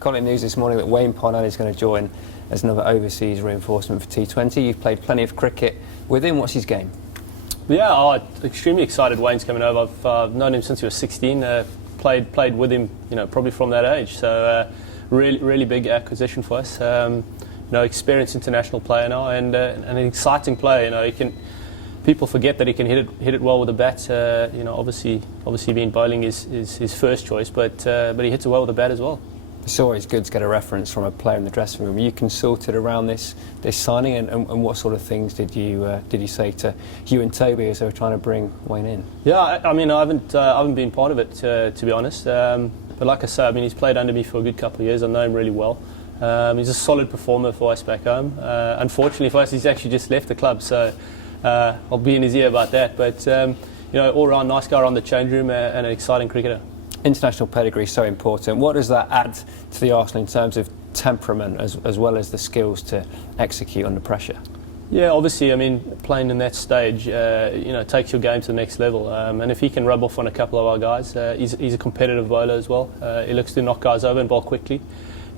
Colin, news this morning that Wayne Parnell is going to join as another overseas reinforcement for T20. You've played plenty of cricket with him. What's his game? Yeah, extremely excited Wayne's coming over. I've known him since he was 16. Played with him, probably from that age. So really big acquisition for us. Experienced international player now and an exciting player. People forget that he can hit it well with the bat. Obviously being bowling is his first choice, but he hits it well with the bat as well. It's always good to get a reference from a player in the dressing room. Were you consulted around this signing, and what sort of things did you say to Hugh and Toby as they were trying to bring Wayne in? Yeah, I haven't been part of it to be honest. But like I say, he's played under me for a good couple of years. I know him really well. He's a solid performer for us back home. Unfortunately for us, he's actually just left the club, so I'll be in his ear about that. But all round nice guy around the change room and an exciting cricketer. International pedigree is so important. What does that add to the Arsenal in terms of temperament as well as the skills to execute under pressure? Yeah, obviously, playing in that stage, takes your game to the next level. And if he can rub off on a couple of our guys, he's a competitive bowler as well. He looks to knock guys over and bowl quickly.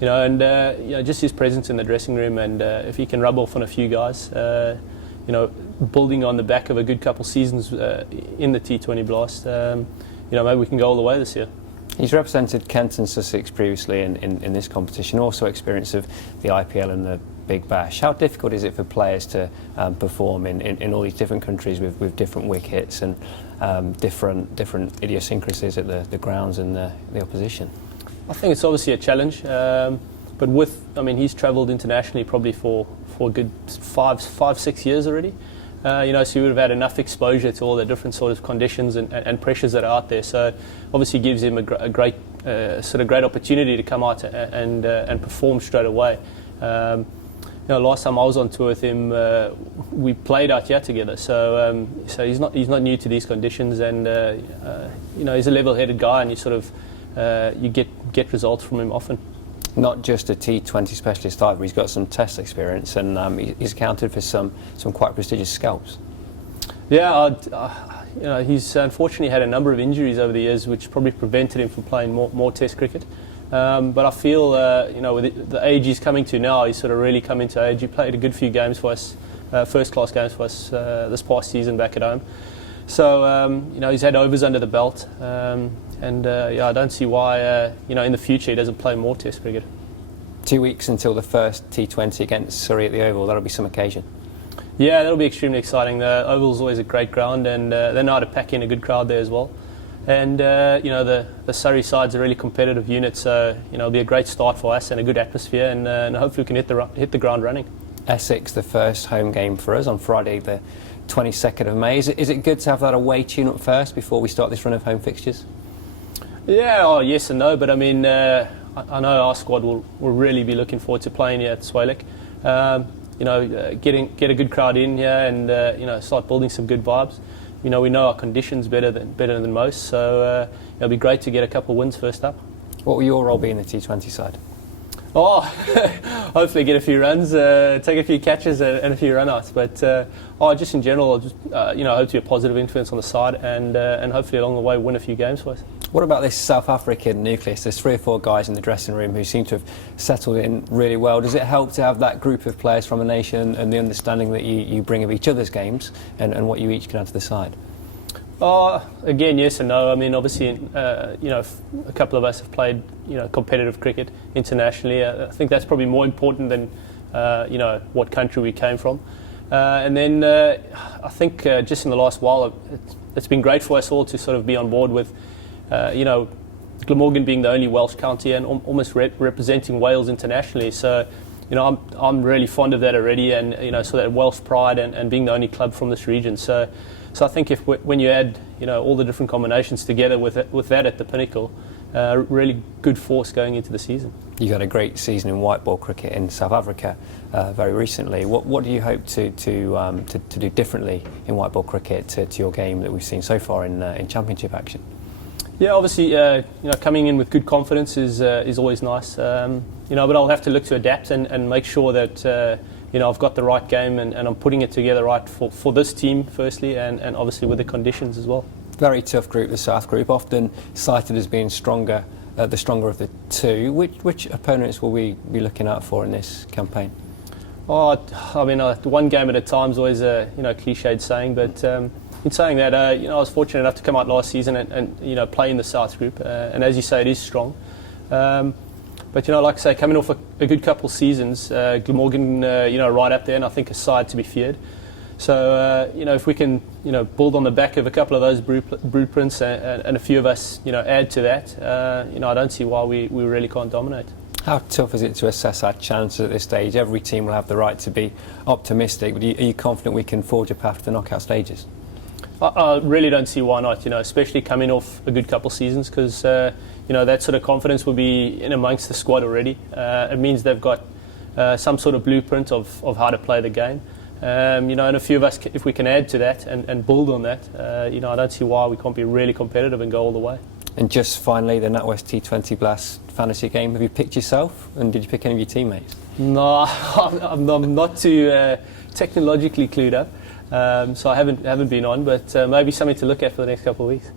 Just his presence in the dressing room, and if he can rub off on a few guys, building on the back of a good couple seasons in the T20 Blast, maybe we can go all the way this year. He's represented Kent and Sussex previously in this competition, also experience of the IPL and the Big Bash. How difficult is it for players to perform in all these different countries with different wickets and different idiosyncrasies at the grounds and the opposition? I think it's obviously a challenge, but he's travelled internationally probably for a good 5-6 years already. So he would have had enough exposure to all the different sort of conditions and pressures that are out there. So obviously gives him a great opportunity to come out and perform straight away. Last time I was on tour with him, we played out here together. So he's not new to these conditions, and he's a level-headed guy, and you get results from him often. Not just a T20 specialist either, he's got some test experience, and he's accounted for some quite prestigious scalps. Yeah, he's unfortunately had a number of injuries over the years, which probably prevented him from playing more test cricket. But I feel, with the age he's coming to now, he's sort of really come into age. He played a good few games for us, first-class games for us this past season back at home. So, he's had overs under the belt. I don't see why, in the future he doesn't play more test cricket. 2 weeks until the first T20 against Surrey at the Oval. That'll be some occasion. Yeah, that'll be extremely exciting. The Oval's always a great ground, and they know how to pack in a good crowd there as well. And, the Surrey side's a really competitive unit, so, it'll be a great start for us and a good atmosphere, and hopefully we can hit the ground running. Essex, the first home game for us on Friday, the 22nd of May. Is it good to have that away tune-up first before we start this run of home fixtures? Yeah, yes and no, but I know our squad will really be looking forward to playing here at Swalek. Get a good crowd in here and start building some good vibes. We know our conditions better than most, so it'll be great to get a couple of wins first up. What will your role be in the T20 side? Hopefully get a few runs, take a few catches and a few run-outs. But just in general, hope to be a positive influence on the side and hopefully along the way win a few games for us. What about this South African nucleus? There's 3 or 4 guys in the dressing room who seem to have settled in really well. Does it help to have that group of players from a nation and the understanding that you bring of each other's games and what you each can add to the side? Again, yes and no. Obviously, a couple of us have played, competitive cricket internationally. I think that's probably more important than, what country we came from. And then I think just in the last while, it's been great for us all to sort of be on board with, Glamorgan being the only Welsh county and almost representing Wales internationally. So, I'm really fond of that already, and so that Welsh pride and being the only club from this region. So I think when you add all the different combinations together with that at the pinnacle, really good force going into the season. You had a great season in white ball cricket in South Africa very recently. What do you hope to do differently in white ball cricket to your game that we've seen so far in Championship action? Yeah, obviously, coming in with good confidence is always nice. But I'll have to look to adapt and make sure that I've got the right game and I'm putting it together right for this team firstly, and obviously with the conditions as well. Very tough group, the South group, often cited as being stronger the stronger of the two. Which opponents will we be looking out for in this campaign? Oh, I mean, one game at a time is always a cliched saying, but in saying that, I was fortunate enough to come out last season and play in the South Group, and as you say, it is strong. But like I say, coming off a good couple of seasons, Glamorgan, right up there, and I think a side to be feared. So if we can build on the back of a couple of those blueprints and a few of us add to that, I don't see why we really can't dominate. How tough is it to assess our chances at this stage? Every team will have the right to be optimistic, but are you confident we can forge a path to the knockout stages? I really don't see why not, especially coming off a good couple of seasons, because that sort of confidence will be in amongst the squad already. It means they've got some sort of blueprint of how to play the game. And a few of us, if we can add to that and build on that, I don't see why we can't be really competitive and go all the way. And just finally, the NatWest T20 Blast fantasy game. Have you picked yourself, and did you pick any of your teammates? No, I'm not too technologically clued up, so I haven't been on, but maybe something to look at for the next couple of weeks.